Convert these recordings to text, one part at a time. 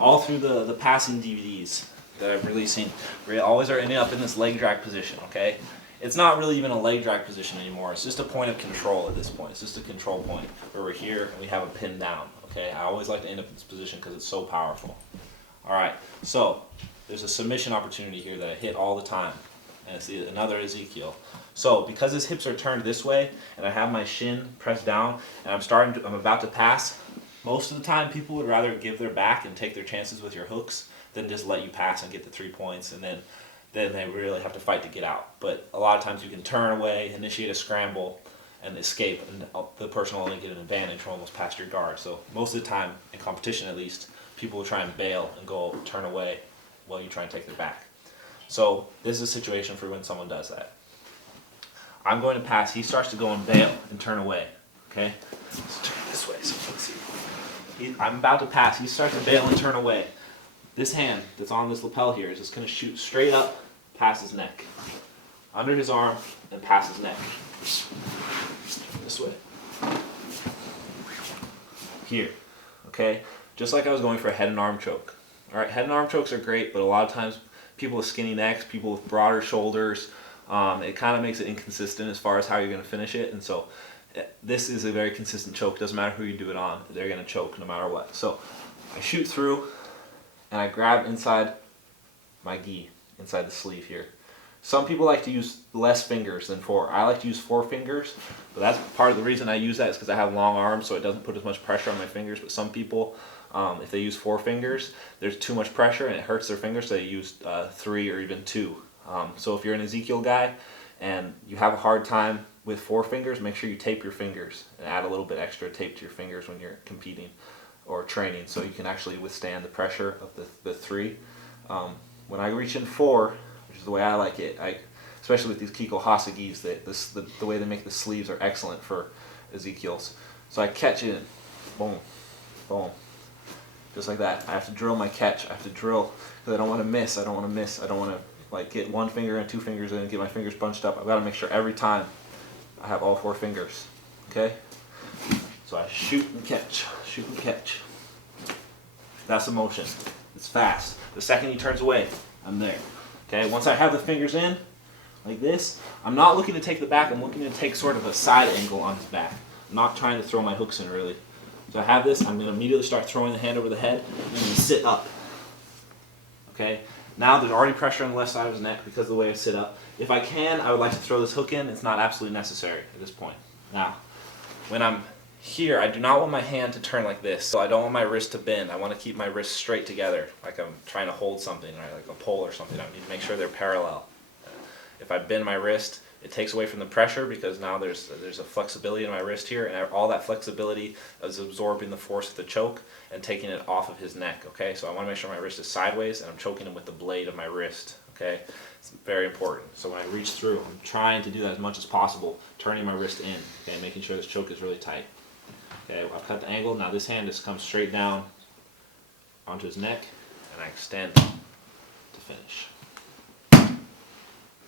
all through the passing DVDs that I've really seen, we always are ending up in this leg drag position, okay? It's not really even a leg drag position anymore. It's just a point of control at this point. It's just a control point where we're here and we have a pin down, okay? I always like to end up in this position because it's so powerful. All right, so there's a submission opportunity here that I hit all the time, and it's another Ezekiel. So because his hips are turned this way and I have my shin pressed down and I'm about to pass, most of the time people would rather give their back and take their chances with your hooks than just let you pass and get the 3 points, and then they really have to fight to get out. But a lot of times you can turn away, initiate a scramble, and escape, and the person will only get an advantage from almost past your guard. So most of the time, in competition at least, people will try and bail and go turn away while you try and take their back. So this is a situation for when someone does that. I'm going to pass. He starts to go and bail and turn away. Okay? Let's turn this way so you can see. I'm about to pass. He starts to bail and turn away. This hand that's on this lapel here is just going to shoot straight up past his neck, under his arm, and past his neck. This way. Here. Okay? Just like I was going for a head and arm choke. Alright, head and arm chokes are great, but a lot of times people with skinny necks, people with broader shoulders, it kind of makes it inconsistent as far as how you're going to finish it. And so this is a very consistent choke. Doesn't matter who you do it on, they're going to choke no matter what. So I shoot through and I grab inside my gi, inside the sleeve here. Some people like to use less fingers than 4. I like to use 4 fingers, but that's part of the reason I use that is because I have long arms, so it doesn't put as much pressure on my fingers. But some people, if they use 4 fingers, there's too much pressure and it hurts their fingers, so they use 3 or even 2. So if you're an Ezekiel guy and you have a hard time with 4 fingers, make sure you tape your fingers and add a little bit extra tape to your fingers when you're competing or training, so you can actually withstand the pressure of the 3. When I reach in 4, which is the way I like it, especially with these Kiko Hasagis, the way they make the sleeves are excellent for Ezekiel's. So I catch it, boom, boom, just like that. I have to drill my catch. I have to drill because I don't want to miss. I don't want to miss. I don't want to like get 1 finger and 2 fingers in and get my fingers bunched up. I've got to make sure every time I have all 4 fingers. Okay? So I shoot and catch, shoot and catch. That's the motion. It's fast. The second he turns away, I'm there. Okay? Once I have the fingers in, like this, I'm not looking to take the back, I'm looking to take sort of a side angle on his back. I'm not trying to throw my hooks in really. So I have this, I'm going to immediately start throwing the hand over the head, and I'm going to sit up. Okay? Now there's already pressure on the left side of his neck because of the way I sit up. If I can, I would like to throw this hook in. It's not absolutely necessary at this point. Now, when I'm here, I do not want my hand to turn like this. So I don't want my wrist to bend. I want to keep my wrists straight together, like I'm trying to hold something, right? Like a pole or something. I need to make sure they're parallel. If I bend my wrist, it takes away from the pressure because now there's a flexibility in my wrist here, and all that flexibility is absorbing the force of the choke and taking it off of his neck, okay? So I want to make sure my wrist is sideways and I'm choking him with the blade of my wrist, okay? It's very important. So when I reach through, I'm trying to do that as much as possible, turning my wrist in, okay, making sure this choke is really tight. Okay, I've cut the angle. Now this hand just comes straight down onto his neck, and I extend to finish.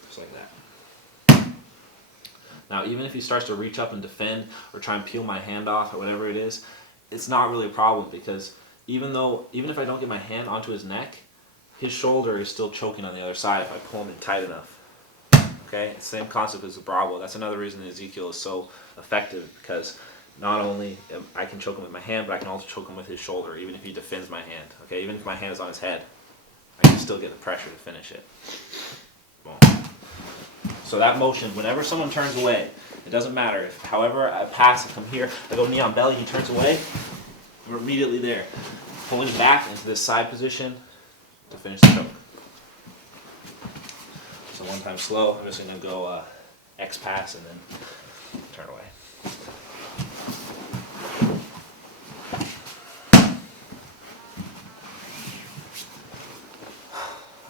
Just like that. Now, even if he starts to reach up and defend or try and peel my hand off or whatever it is, it's not really a problem because even if I don't get my hand onto his neck, his shoulder is still choking on the other side if I pull him in tight enough. Okay, same concept as the Bravo. That's another reason Ezekiel is so effective because not only I can choke him with my hand, but I can also choke him with his shoulder, even if he defends my hand. Okay, even if my hand is on his head, I can still get the pressure to finish it. Boom. So that motion, whenever someone turns away, it doesn't matter. If, however, I pass, I come here, I go knee on belly, he turns away, we're immediately there. Pulling back into this side position to finish the choke. So one time slow, I'm just going to go X pass and then turn away.